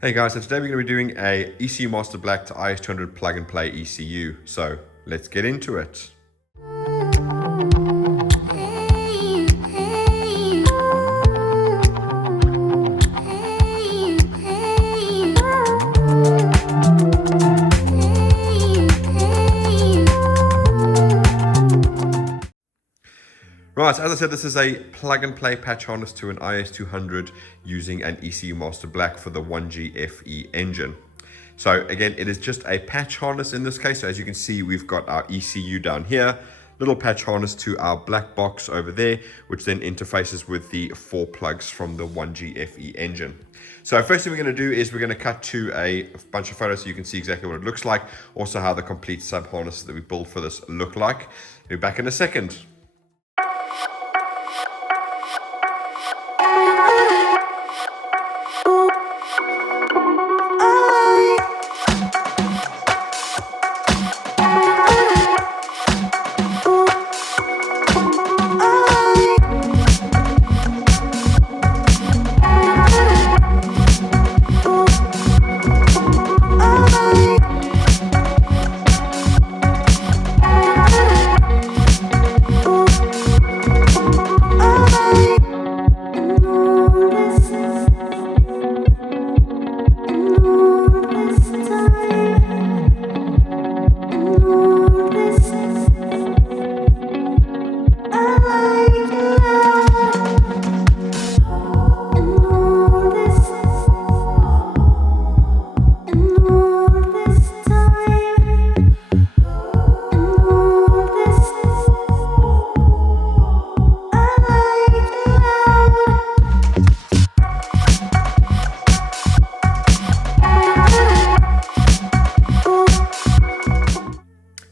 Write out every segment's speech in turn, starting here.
Hey guys, so today we're going to be doing a ECUMaster Black to IS200 plug and play ECU. So let's get into it. Right, so as I said, this is a plug and play patch harness to an IS200 using an ECUMaster Black for the 1G-FE engine. So again, it is just a patch harness in this case. So as you can see, we've got our ECU down here, little patch harness to our black box over there, which then interfaces with the 4 plugs from the 1G-FE engine. So first thing we're going to do is we're going to cut to a bunch of photos so you can see exactly what it looks like, also how the complete sub harnesses that we built for this look like. We'll be back in a second.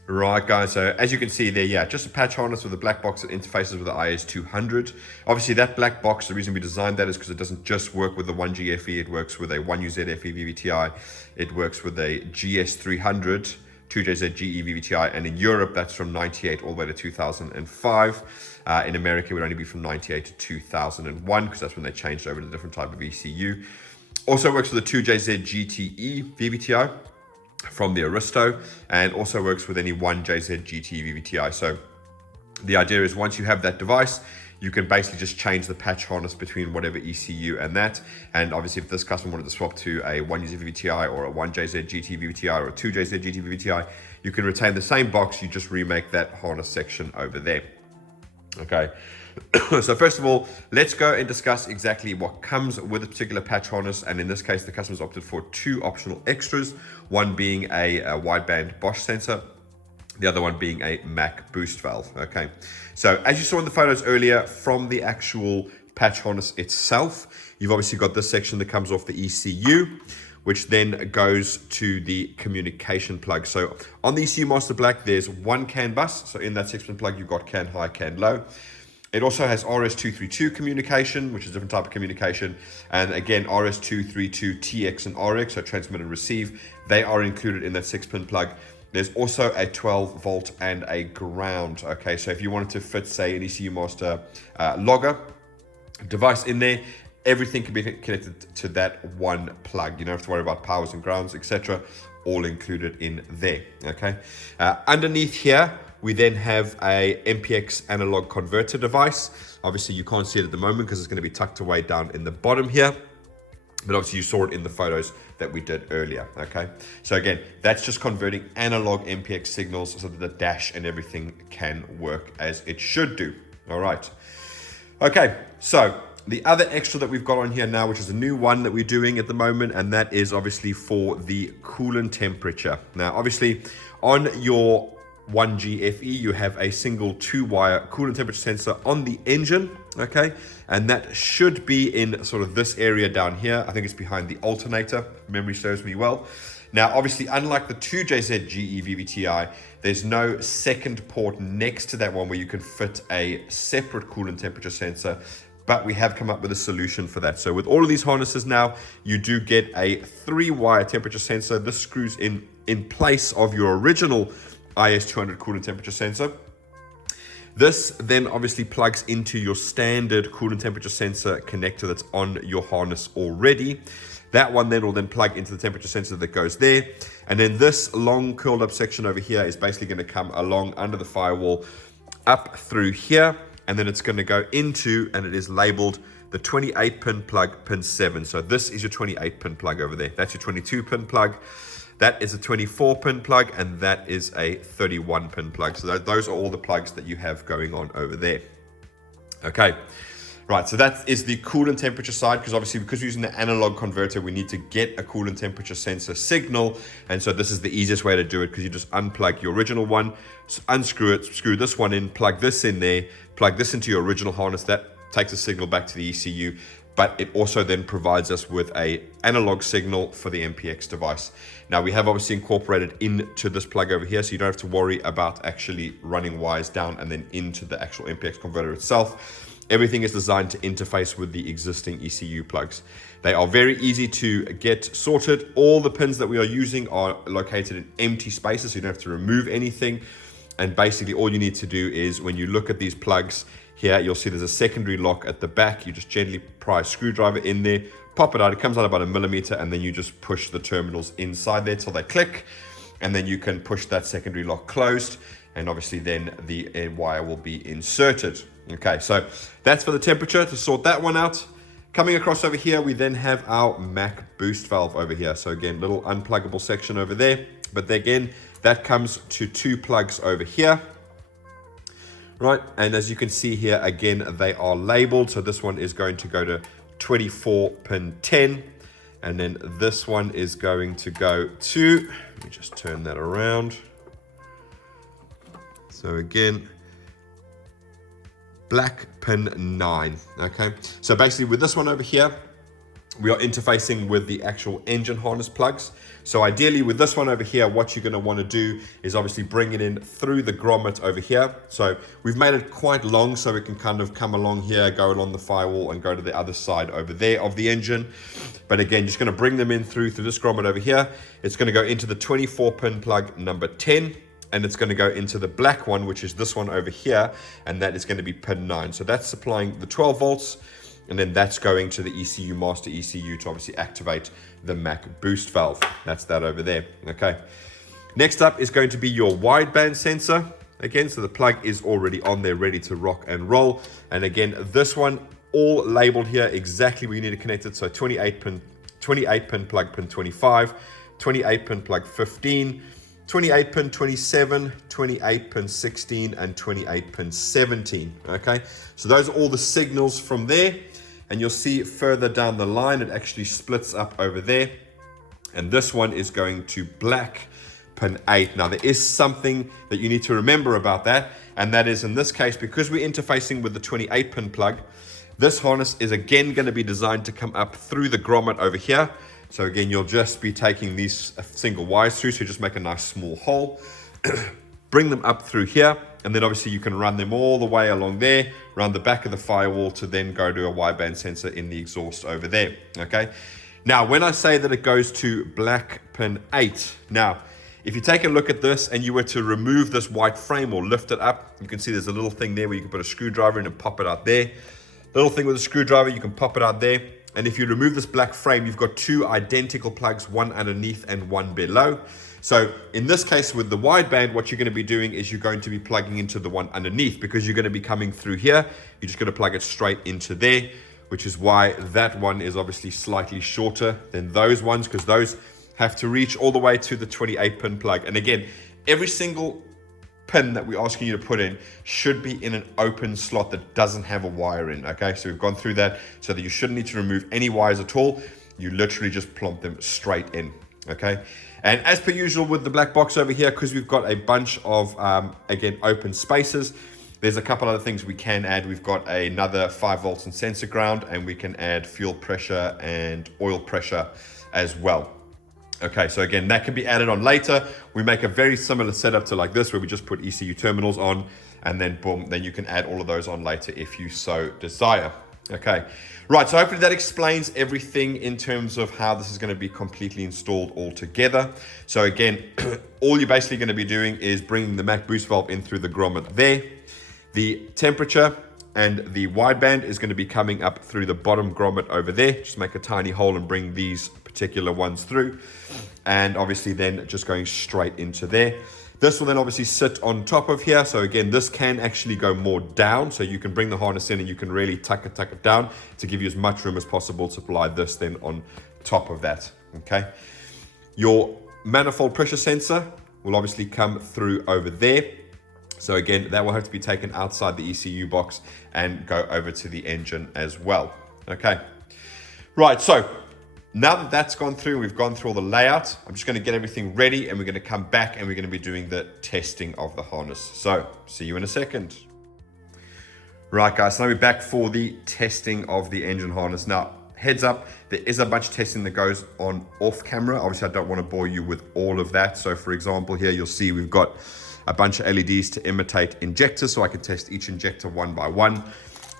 Right guys, so as you can see there, yeah, just a patch harness with a black box that interfaces with the IS200. Obviously that black box, the reason we designed that is because it doesn't just work with the 1G-FE, it works with a 1UZ-FE VVTi, it works with a GS300, 2JZ GE VVTi, and in Europe that's from 98 all the way to 2005. In America it would only be from 98 to 2001 because that's when they changed over to a different type of ECU. Also works with the 2JZ GTE VVTi from the Aristo, and also works with any 1JZ GT VVTi. So the idea is once you have that device, you can basically just change the patch harness between whatever ECU and that. And obviously if this customer wanted to swap to a 1UZ VVTi or a 1JZ GT VVTi or a 2JZ GT VVTi, you can retain the same box, you just remake that harness section over there. Okay, so first of all, let's go and discuss exactly what comes with a particular patch harness. And in this case, the customer's opted for 2 optional extras, one being a wideband Bosch sensor, the other one being a Mac boost valve. Okay, so as you saw in the photos earlier from the actual patch harness itself, you've obviously got this section that comes off the ECU, which then goes to the communication plug. So on the ECUMaster Black, there's 1 CAN bus. So in that 6-pin plug, you've got CAN high, CAN low. It also has RS232 communication, which is a different type of communication. And again, RS232 TX and RX, so transmit and receive, they are included in that 6-pin plug. There's also a 12 volt and a ground. Okay, so if you wanted to fit, say, an ECUMaster logger device in there, everything can be connected to that one plug. You don't have to worry about powers and grounds, etc. All included in there. Okay. Underneath here, we then have a MPX analog converter device. Obviously, you can't see it at the moment because it's going to be tucked away down in the bottom here. But obviously, you saw it in the photos that we did earlier. Okay. So again, that's just converting analog MPX signals so that the dash and everything can work as it should do. All right. Okay. So the other extra that we've got on here now, which is a new one that we're doing at the moment, and that is obviously for the coolant temperature. Now, obviously, on your 1G-FE, you have a single 2-wire coolant temperature sensor on the engine, okay? And that should be in sort of this area down here. I think it's behind the alternator, if memory serves me well. Now, obviously, unlike the 2JZ GE VVTi, there's no second port next to that one where you can fit a separate coolant temperature sensor, but we have come up with a solution for that. So with all of these harnesses now, you do get a 3-wire temperature sensor. This screws in place of your original IS200 coolant temperature sensor. This then obviously plugs into your standard coolant temperature sensor connector that's on your harness already. That one then will then plug into the temperature sensor that goes there. And then this long curled up section over here is basically going to come along under the firewall up through here. And then it's going to go into, and it is labeled the 28 pin plug, pin 7. So this is your 28 pin plug over there. That's your 22 pin plug. That is a 24 pin plug, and that is a 31 pin plug. So those are all the plugs that you have going on over there. Okay. Right, so that is the coolant temperature side, because obviously because we're using the analog converter, we need to get a coolant temperature sensor signal. And so this is the easiest way to do it, because you just unplug your original one, unscrew it, screw this one in, plug this in there, plug this into your original harness. That takes a signal back to the ECU, but it also then provides us with a analog signal for the MPX device. Now we have obviously incorporated into this plug over here, so you don't have to worry about actually running wires down and then into the actual MPX converter itself. Everything is designed to interface with the existing ECU plugs. They are very easy to get sorted. All the pins that we are using are located in empty spaces, so you don't have to remove anything. And basically all you need to do is, when you look at these plugs here, you'll see there's a secondary lock at the back. You just gently pry a screwdriver in there, pop it out. It comes out about 1 millimeter, and then you just push the terminals inside there till they click. And then you can push that secondary lock closed, and obviously then the wire will be inserted. Okay, so that's for the temperature, to sort that one out. Coming across over here, we then have our Mac boost valve over here. So again, little unpluggable section over there. But again, that comes to 2 plugs over here. Right, and as you can see here, again, they are labeled. So this one is going to go to 24 pin 10. And then this one is going to go to, let me just turn that around. So again, black pin 9. Okay, so basically with this one over here, we are interfacing with the actual engine harness plugs. So ideally with this one over here, what you're going to want to do is obviously bring it in through the grommet over here. So we've made it quite long, so it can kind of come along here, go along the firewall, and go to the other side over there of the engine. But again, you're just going to bring them in through this grommet over here. It's going to go into the 24 pin plug number 10. And it's going to go into the black one, which is this one over here, and that is going to be pin 9. So that's supplying the 12 volts, and then that's going to the ECUmaster ECU to obviously activate the Mac boost valve. That's that over there. Okay. Next up is going to be your wideband sensor. Again, so the plug is already on there, ready to rock and roll. And again, this one all labeled here exactly where you need to connect it. So 28 pin plug pin 25, 28 pin plug 15. 28 pin 27, 28 pin 16, and 28 pin 17. Okay, so those are all the signals from there. And you'll see further down the line, it actually splits up over there. And this one is going to black pin 8. Now, there is something that you need to remember about that. And that is, in this case, because we're interfacing with the 28 pin plug, this harness is again going to be designed to come up through the grommet over here. So again, you'll just be taking these single wires through, so just make a nice small hole, bring them up through here, and then obviously you can run them all the way along there, around the back of the firewall, to then go to a wideband sensor in the exhaust over there. Okay. Now, when I say that it goes to black pin 8, now, if you take a look at this and you were to remove this white frame or lift it up, you can see there's a little thing there where you can put a screwdriver in and pop it out there. Little thing with a screwdriver, you can pop it out there. And if you remove this black frame, you've got 2 identical plugs, one underneath and one below. So in this case with the wideband, what you're going to be doing is you're going to be plugging into the one underneath, because you're going to be coming through here. You're just going to plug it straight into there, which is why that one is obviously slightly shorter than those ones, because those have to reach all the way to the 28 pin plug. And again, every single pin that we're asking you to put in should be in an open slot that doesn't have a wire in. Okay, so we've gone through that so that you shouldn't need to remove any wires at all. You literally just plump them straight in. Okay, and as per usual with the black box over here, because we've got a bunch of again open spaces, there's a couple other things we can add. We've got another 5 volts and sensor ground, and we can add fuel pressure and oil pressure as well. Okay, so again, that can be added on later. We make a very similar setup to like this, where we just put ECU terminals on, and then boom, then you can add all of those on later if you so desire. Okay, right, so hopefully that explains everything in terms of how this is going to be completely installed all together. So again, all you're basically going to be doing is bringing the Mac boost valve in through the grommet there. The temperature and the wideband is going to be coming up through the bottom grommet over there. Just make a tiny hole and bring these particular ones through, and obviously then just going straight into there. This will then obviously sit on top of here. So again, this can actually go more down, so you can bring the harness in and you can really tuck it down to give you as much room as possible to apply this then on top of that. Okay, your manifold pressure sensor will obviously come through over there. So again, that will have to be taken outside the ECU box and go over to the engine as well. Okay, right, so now that that's gone through, we've gone through all the layout, I'm just going to get everything ready and we're going to come back and we're going to be doing the testing of the harness. So see you in a second. Right guys, so now we're back for the testing of the engine harness. Now, heads up, there is a bunch of testing that goes on off camera. Obviously, I don't want to bore you with all of that. So for example, here you'll see we've got a bunch of LEDs to imitate injectors, so I can test each injector one by one.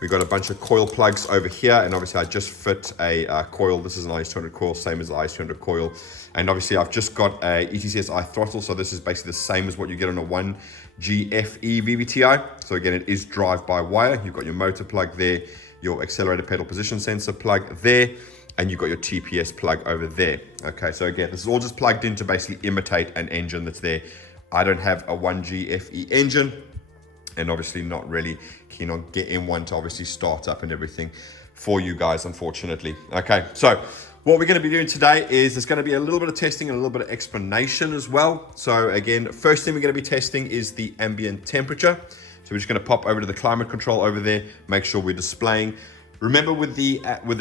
We've got a bunch of coil plugs over here, and obviously I just fit a coil. This is an IS200 coil, same as the IS200 coil. And obviously I've just got a ETCS throttle, so this is basically the same as what you get on a 1G-FE VVTi. So again, it is drive-by-wire. You've got your motor plug there, your accelerator pedal position sensor plug there, and you've got your TPS plug over there. Okay, so again, this is all just plugged in to basically imitate an engine that's there. I don't have a 1G-FE engine, and obviously not really keen on getting one to obviously start up and everything for you guys, unfortunately. Okay, so what we're going to be doing today is there's going to be a little bit of testing and a little bit of explanation as well. So again, first thing we're going to be testing is the ambient temperature. So we're just going to pop over to the climate control over there, make sure we're displaying. Remember with the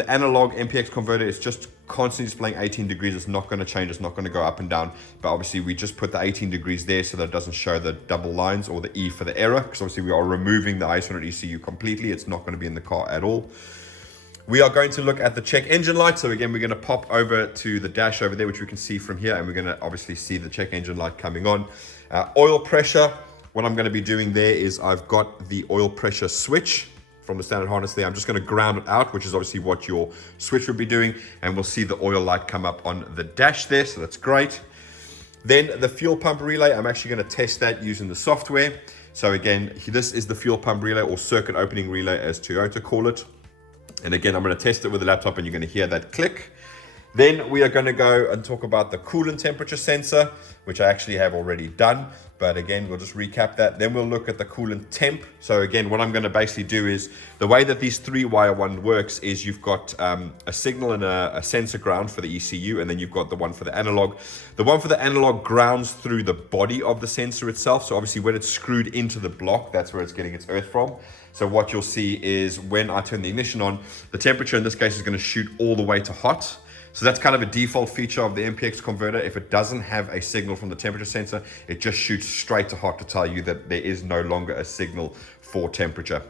analog MPX converter, it's just constantly displaying 18 degrees. It's not going to change. It's not going to go up and down. But obviously we just put the 18 degrees there so that it doesn't show the double lines or the E for the error, because obviously we are removing the IS200 ECU completely. It's not going to be in the car at all. We are going to look at the check engine light. So again, we're going to pop over to the dash over there, which we can see from here, and we're going to obviously see the check engine light coming on. Oil pressure. What I'm going to be doing there is I've got the oil pressure switch from the standard harness there. I'm just going to ground it out, which is obviously what your switch would be doing, and we'll see the oil light come up on the dash there, so that's great. Then the fuel pump relay, I'm actually going to test that using the software. So again, this is the fuel pump relay, or circuit opening relay as Toyota call it. And again, I'm going to test it with the laptop and you're going to hear that click. Then we are going to go and talk about the coolant temperature sensor, which I actually have already done. But again, we'll just recap that. Then we'll look at the coolant temp. So again, what I'm going to basically do is, the way that these 3-wire one works is you've got a signal and a sensor ground for the ECU, and then you've got the one for the analog. The one for the analog grounds through the body of the sensor itself. So obviously when it's screwed into the block, that's where it's getting its earth from. So what you'll see is when I turn the ignition on, the temperature in this case is going to shoot all the way to hot. So that's kind of a default feature of the MPX converter. If it doesn't have a signal from the temperature sensor, it just shoots straight to hot to tell you that there is no longer a signal for temperature.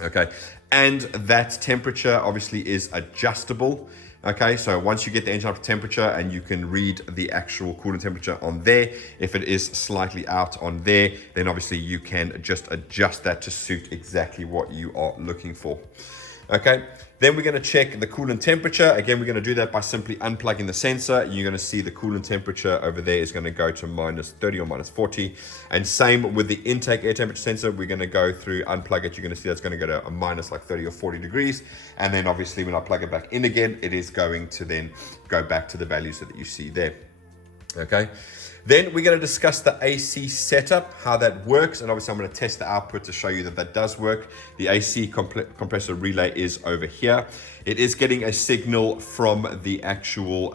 Okay, and that temperature obviously is adjustable. Okay, so once you get the engine up to temperature and you can read the actual coolant temperature on there, if it is slightly out on there, then obviously you can just adjust that to suit exactly what you are looking for. Okay, then we're going to check the coolant temperature. Again, we're going to do that by simply unplugging the sensor. You're going to see the coolant temperature over there is going to go to -30 or -40. And same with the intake air temperature sensor. We're going to go through, unplug it. You're going to see that's going to go to a minus like 30 or 40 degrees. And then obviously when I plug it back in again, it is going to then go back to the values that you see there. Okay. Then we're going to discuss the AC setup, how that works, and obviously I'm going to test the output to show you that that does work. The AC compressor relay is over here. It is getting a signal from the actual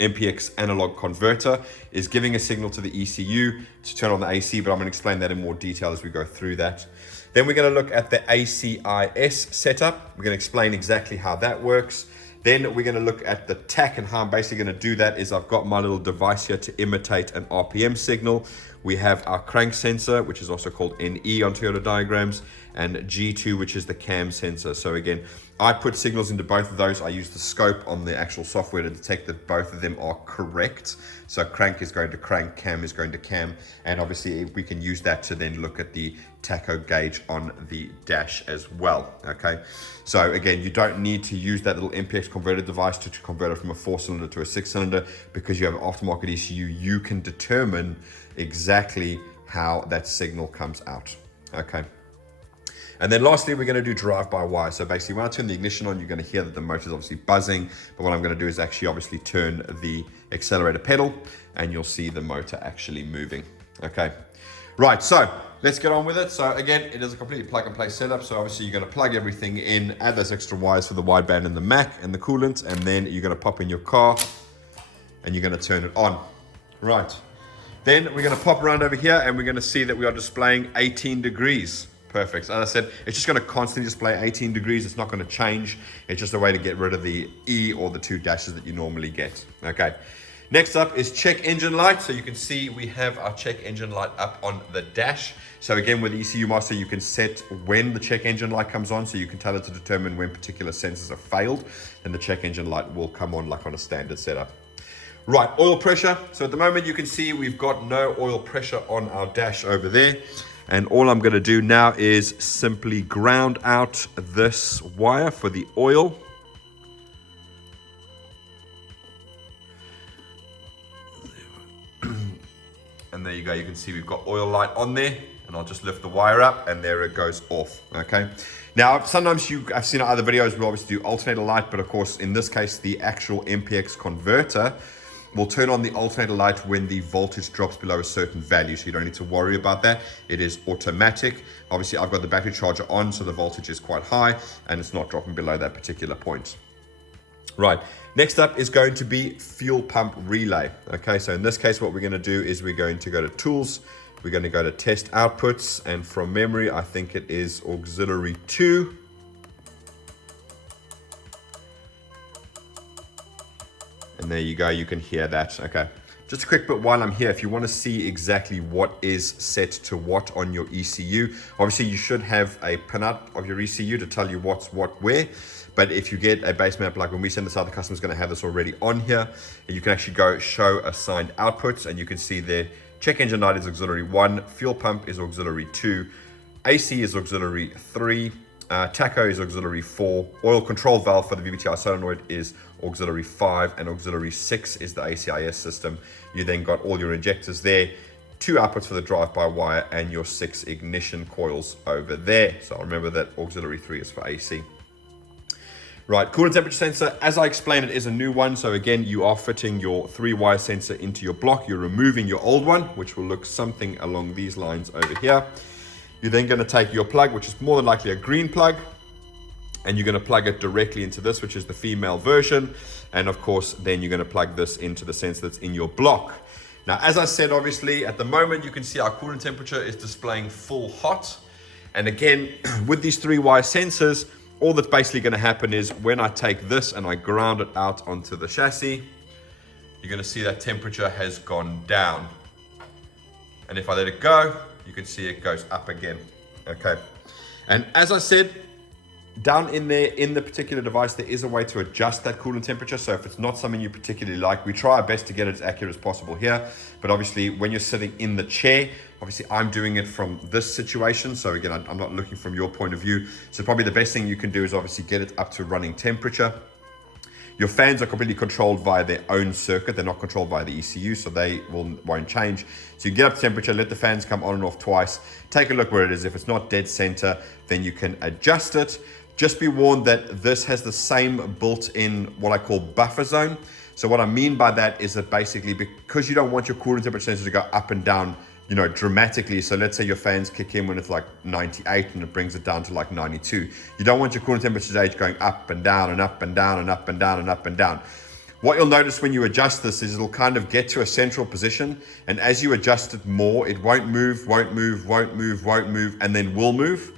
MPX analog converter, is giving a signal to the ECU to turn on the AC, but I'm going to explain that in more detail as we go through that. Then we're going to look at the ACIS setup. We're going to explain exactly how that works. Then we're going to look at the TAC, and how I'm basically going to do that is I've got my little device here to imitate an RPM signal. We have our crank sensor, which is also called NE on Toyota diagrams, and G2, which is the cam sensor. So again, I put signals into both of those. I use the scope on the actual software to detect that both of them are correct. So crank is going to crank, cam is going to cam, and obviously we can use that to then look at the tacho gauge on the dash as well. Okay, so again, you don't need to use that little MPX converter device to convert it from a 4-cylinder to a 6-cylinder, because you have an aftermarket ECU. You can determine exactly how that signal comes out. Okay. And then lastly, we're going to do drive-by-wire. So basically, when I turn the ignition on, you're going to hear that the motor is obviously buzzing. But what I'm going to do is actually obviously turn the accelerator pedal, and you'll see the motor actually moving. Okay. Right, so let's get on with it. So again, it is a completely plug-and-play setup. So obviously, you're going to plug everything in, add those extra wires for the wideband and the Mac and the coolant, and then you're going to pop in your car, and you're going to turn it on. Right. Then we're going to pop around over here, and we're going to see that we are displaying 18 degrees. Perfect. So as I said, it's just going to constantly display 18 degrees. It's not going to change. It's just a way to get rid of the E or the 2 dashes that you normally get. Okay. Next up is check engine light. So you can see we have our check engine light up on the dash. So again, with ECUmaster, you can set when the check engine light comes on. So you can tell it to determine when particular sensors have failed. And the check engine light will come on like on a standard setup. Right, oil pressure. So at the moment, you can see we've got no oil pressure on our dash over there. And all I'm going to do now is simply ground out this wire for the oil. And there you go. You can see we've got oil light on there. And I'll just lift the wire up, and there it goes off. Okay. Now, sometimes I've seen other videos, we obviously do alternator light. But of course, in this case, the actual MPX converter will turn on the alternator light when the voltage drops below a certain value, so you don't need to worry about that. It is automatic. Obviously, I've got the battery charger on, so the voltage is quite high, and it's not dropping below that particular point. Right, next up is going to be fuel pump relay. Okay, so in this case, what we're going to do is we're going to go to Tools, we're going to go to Test Outputs, and from memory, I think it is Auxiliary 2. And there you go, you can hear that. Okay, just a quick bit while I'm here, if you want to see exactly what is set to what on your ECU, obviously you should have a pinout of your ECU to tell you what's what where. But if you get a base map, like when we send this out, the customer's going to have this already on here. And you can actually go show assigned outputs, and you can see there, check engine light is auxiliary 1, fuel pump is auxiliary 2, AC is auxiliary 3, tacho is auxiliary 4, oil control valve for the VVTi solenoid is auxiliary 5, and auxiliary 6 is the ACIS system. You then got all your injectors there, 2 outputs for the drive-by-wire, and your 6 ignition coils over there. So remember that auxiliary 3 is for AC. Right, coolant temperature sensor, as I explained, it is a new one. So again, you are fitting your 3-wire sensor into your block. You're removing your old one, which will look something along these lines over here. You're then going to take your plug, which is more than likely a green plug, and you're going to plug it directly into this, which is the female version. And of course, then you're going to plug this into the sensor that's in your block. Now, as I said, obviously, at the moment, you can see our coolant temperature is displaying full hot. And again, with these 3-wire sensors, all that's basically going to happen is when I take this and I ground it out onto the chassis, you're going to see that temperature has gone down. And if I let it go, you can see it goes up again. Okay. And as I said, down in there, in the particular device, there is a way to adjust that coolant temperature. So if it's not something you particularly like, we try our best to get it as accurate as possible here. But obviously, when you're sitting in the chair, obviously I'm doing it from this situation. So again, I'm not looking from your point of view. So probably the best thing you can do is obviously get it up to running temperature. Your fans are completely controlled via their own circuit. They're not controlled by the ECU, so they won't change. So you get up to temperature, let the fans come on and off twice. Take a look where it is. If it's not dead center, then you can adjust it. Just be warned that this has the same built-in, what I call buffer zone. So what I mean by that is that basically, because you don't want your coolant temperature sensor to go up and down, you know, dramatically. So let's say your fans kick in when it's like 98 and it brings it down to like 92. You don't want your coolant temperature gauge going up and down and up and down and up and down and up and down. What you'll notice when you adjust this is it'll kind of get to a central position. And as you adjust it more, it won't move, won't move, won't move, won't move, and then will move.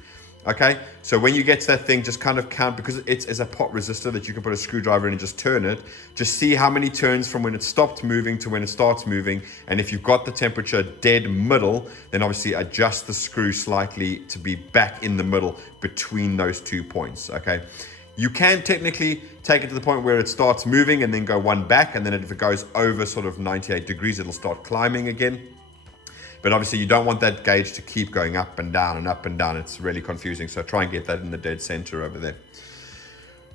Okay, so when you get to that thing, just kind of count, because it's a pot resistor that you can put a screwdriver in and just turn it. Just see how many turns from when it stopped moving to when it starts moving. And if you've got the temperature dead middle, then obviously adjust the screw slightly to be back in the middle between those 2 points. Okay, you can technically take it to the point where it starts moving and then go one back. And then if it goes over sort of 98 degrees, it'll start climbing again. But obviously you don't want that gauge to keep going up and down and up and down. It's really confusing. So try and get that in the dead center over there.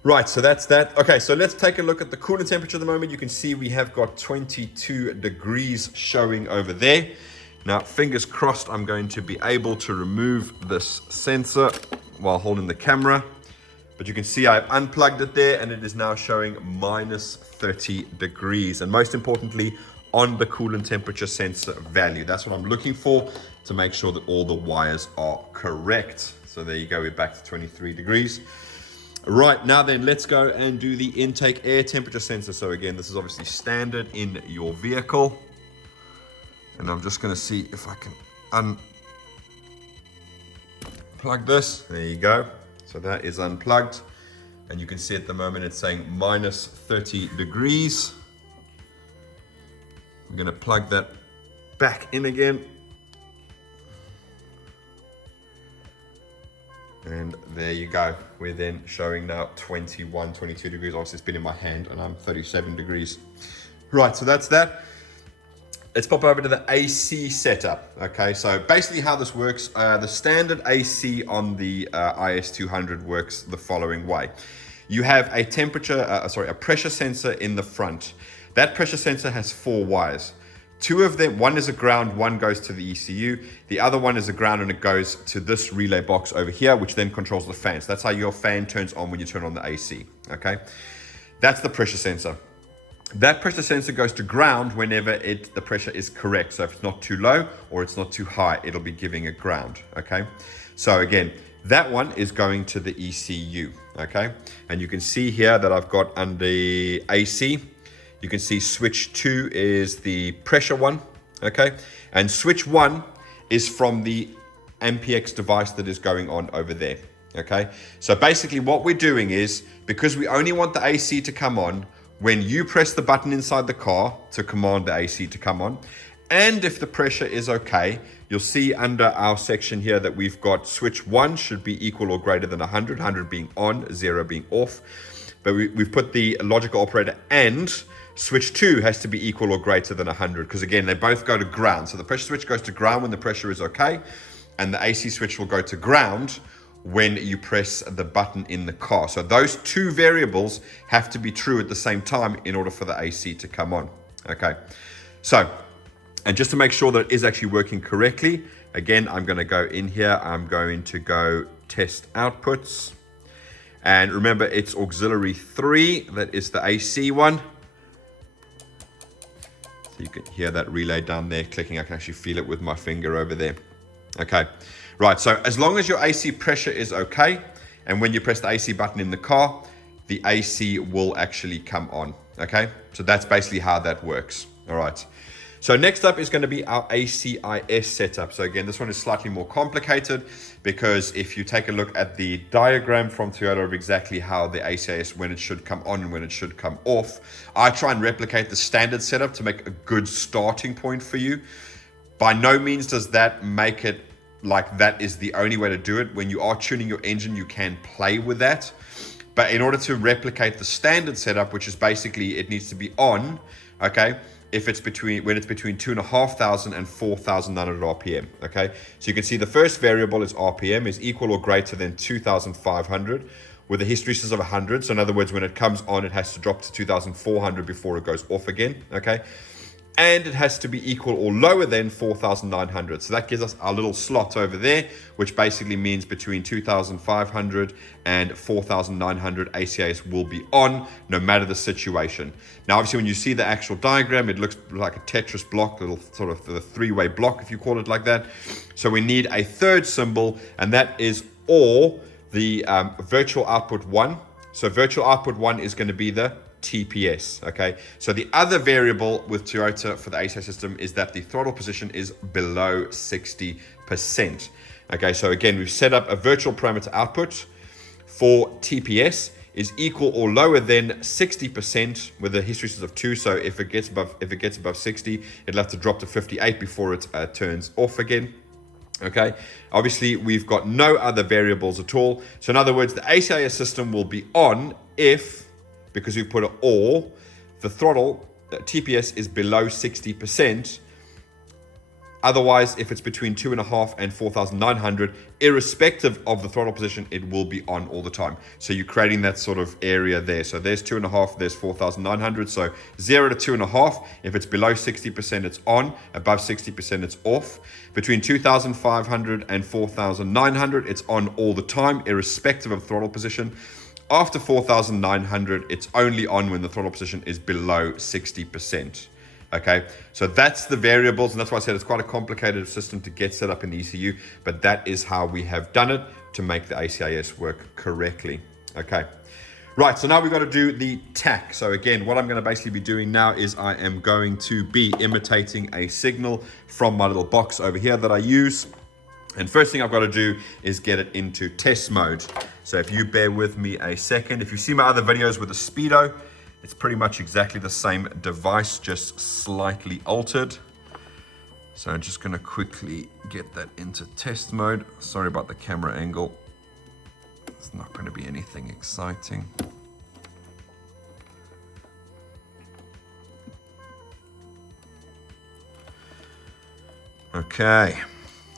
Right, so that's that. Okay, so let's take a look at the coolant temperature at the moment. You can see we have got 22 degrees showing over there. Now, fingers crossed, I'm going to be able to remove this sensor while holding the camera. But you can see I've unplugged it there and it is now showing minus 30 degrees. And most importantly, on the coolant temperature sensor value. That's what I'm looking for to make sure that all the wires are correct. So there you go, we're back to 23 degrees. Right, now then, let's go and do the intake air temperature sensor. So again, this is obviously standard in your vehicle. And I'm just gonna see if I can unplug this. There you go. So that is unplugged. And you can see at the moment it's saying minus 30 degrees. I'm gonna plug that back in again. And there you go. We're then showing now 21, 22 degrees. Obviously it's been in my hand and I'm 37 degrees. Right, so that's that. Let's pop over to the AC setup. Okay, so basically how this works, the standard AC on the IS200 works the following way. You have a a pressure sensor in the front. That pressure sensor has 4 wires. 2 of them, one is a ground, one goes to the ECU. The other one is a ground and it goes to this relay box over here, which then controls the fan. So that's how your fan turns on when you turn on the AC, okay? That's the pressure sensor. That pressure sensor goes to ground whenever the pressure is correct. So if it's not too low or it's not too high, it'll be giving a ground, okay? So again, that one is going to the ECU, okay? And you can see here that I've got under AC, you can see switch 2 is the pressure one, okay? And switch 1 is from the MPX device that is going on over there, okay? So basically what we're doing is, because we only want the AC to come on when you press the button inside the car to command the AC to come on, and if the pressure is okay, you'll see under our section here that we've got switch 1 should be equal or greater than 100, 100 being on, 0 being off. But we've put the logical operator and switch 2 has to be equal or greater than 100, because again, they both go to ground. So the pressure switch goes to ground when the pressure is okay, and the AC switch will go to ground when you press the button in the car. So those 2 variables have to be true at the same time in order for the AC to come on, okay? So, and just to make sure that it is actually working correctly, again, I'm gonna go in here, I'm going to go test outputs. And remember, it's auxiliary 3, that is the AC one. So you can hear that relay down there clicking. I can actually feel it with my finger over there. Okay, right, so as long as your AC pressure is okay, and when you press the AC button in the car, the AC will actually come on, okay? So that's basically how that works, all right? So next up is going to be our ACIS setup. So again, this one is slightly more complicated, because if you take a look at the diagram from Toyota of exactly how the ACIS, when it should come on and when it should come off, I try and replicate the standard setup to make a good starting point for you. By no means does that make it like that is the only way to do it. When you are tuning your engine, you can play with that. But in order to replicate the standard setup, which is basically it needs to be on, okay, if it's when it's between 2,500 and 4,900 RPM, okay? So you can see the first variable is RPM is equal or greater than 2,500 with a hysteresis of 100. So in other words, when it comes on, it has to drop to 2,400 before it goes off again, okay? And it has to be equal or lower than 4,900. So that gives us our little slot over there, which basically means between 2,500 and 4,900 ACIS will be on, no matter the situation. Now, obviously, when you see the actual diagram, it looks like a Tetris block, little sort of the 3-way block, if you call it like that. So we need a third symbol, and that is OR, the virtual output 1. So virtual output 1 is going to be the TPS, okay? So the other variable with Toyota for the ACIS system is that the throttle position is below 60%. Okay, so again, we've set up a virtual parameter output for TPS is equal or lower than 60% with a hysteresis of 2. So if it gets above 60, it'll have to drop to 58 before it turns off again. Okay, obviously we've got no other variables at all. So in other words, the ACIS system will be on if, because we put an OR, the throttle TPS is below 60%, Otherwise, if it's between 2.5 and 4,900, irrespective of the throttle position, it will be on all the time. So you're creating that sort of area there. So there's 2.5, there's 4,900. So 0 to 2.5, if it's below 60%, it's on. Above 60%, it's off. Between 2,500 and 4,900, it's on all the time, irrespective of throttle position. After 4,900, it's only on when the throttle position is below 60%. Okay, so that's the variables, and that's why I said it's quite a complicated system to get set up in the ECU, but that is how we have done it to make the ACIS work correctly. Okay, right, so now we've got to do the tack. So again, what I'm going to basically be doing now is I am going to be imitating a signal from my little box over here that I use. And first thing I've got to do is get it into test mode. So if you bear with me a second, if you see my other videos with the Speedo, it's pretty much exactly the same device, just slightly altered. So I'm just going to quickly get that into test mode. Sorry about the camera angle. It's not going to be anything exciting. Okay.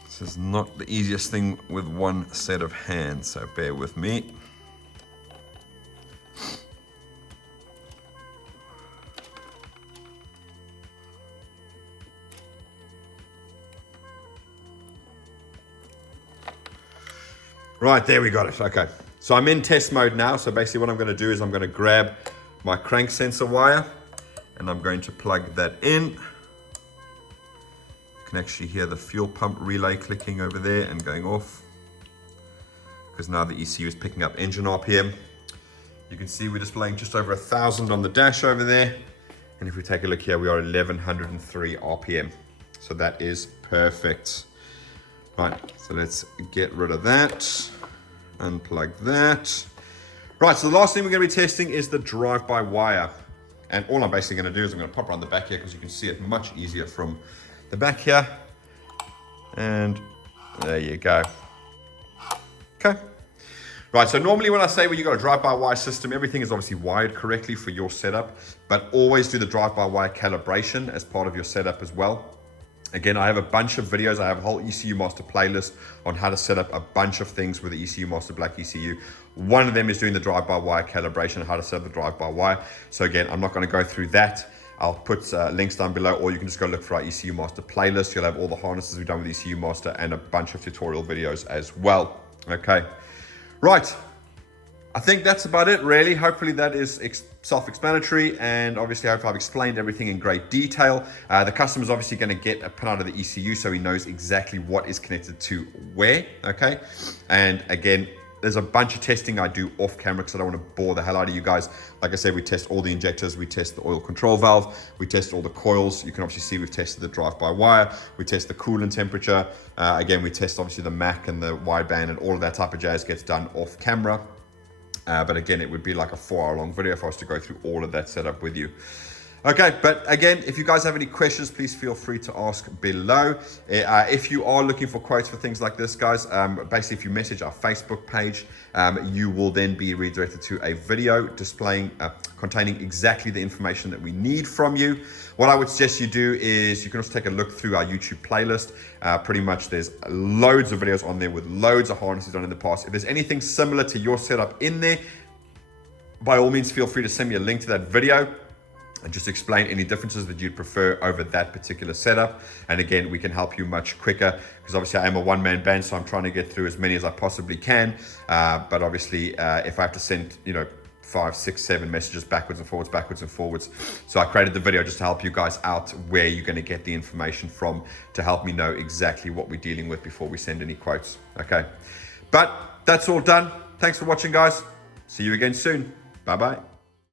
This is not the easiest thing with one set of hands, so bear with me. Right, there we got it. Okay, so I'm in test mode now. So basically what I'm going to do is I'm going to grab my crank sensor wire and I'm going to plug that in. You can actually hear the fuel pump relay clicking over there and going off, because now the ECU is picking up engine RPM. You can see we're displaying just over 1,000 on the dash over there. And if we take a look here, we are 1,103 RPM. So that is perfect. Right, so let's get rid of that, unplug that. Right, so the last thing we're going to be testing is the drive-by-wire. And all I'm basically going to do is I'm going to pop around the back here because you can see it much easier from the back here. And there you go. Okay. Right, so normally when I say when you've got a drive-by-wire system, everything is obviously wired correctly for your setup, but always do the drive-by-wire calibration as part of your setup as well. Again, I have a bunch of videos. I have a whole ECUMaster playlist on how to set up a bunch of things with the ECUMaster Black ECU. One of them is doing the drive-by-wire calibration, how to set up the drive-by-wire. So again, I'm not going to go through that. I'll put links down below, or you can just go look for our ECUMaster playlist. You'll have all the harnesses we've done with ECUMaster and a bunch of tutorial videos as well. Okay, right. I think that's about it, really. Hopefully that is self-explanatory, and obviously hopefully I've explained everything in great detail. The customer's obviously going to get a pin out of the ECU so he knows exactly what is connected to where, okay? And again, there's a bunch of testing I do off camera because I don't want to bore the hell out of you guys. Like I said, we test all the injectors, we test the oil control valve, we test all the coils. You can obviously see we've tested the drive-by-wire, we test the coolant temperature. Again, we test obviously the MAC and the wideband, and all of that type of jazz gets done off camera. But again, it would be like a 4-hour-long video if I was to go through all of that setup with you. Okay, but again, if you guys have any questions, please feel free to ask below. If you are looking for quotes for things like this, guys, basically if you message our Facebook page, you will then be redirected to a video displaying, containing exactly the information that we need from you. What I would suggest you do is you can also take a look through our YouTube playlist. Pretty much there's loads of videos on there with loads of harnesses done in the past. If there's anything similar to your setup in there, by all means, feel free to send me a link to that video and just explain any differences that you'd prefer over that particular setup. And again, we can help you much quicker because obviously I am a one-man band, so I'm trying to get through as many as I possibly can. But obviously, if I have to send, 5, 6, 7 messages backwards and forwards. So I created the video just to help you guys out where you're going to get the information from to help me know exactly what we're dealing with before we send any quotes. Okay. But that's all done. Thanks for watching, guys. See you again soon. Bye-bye.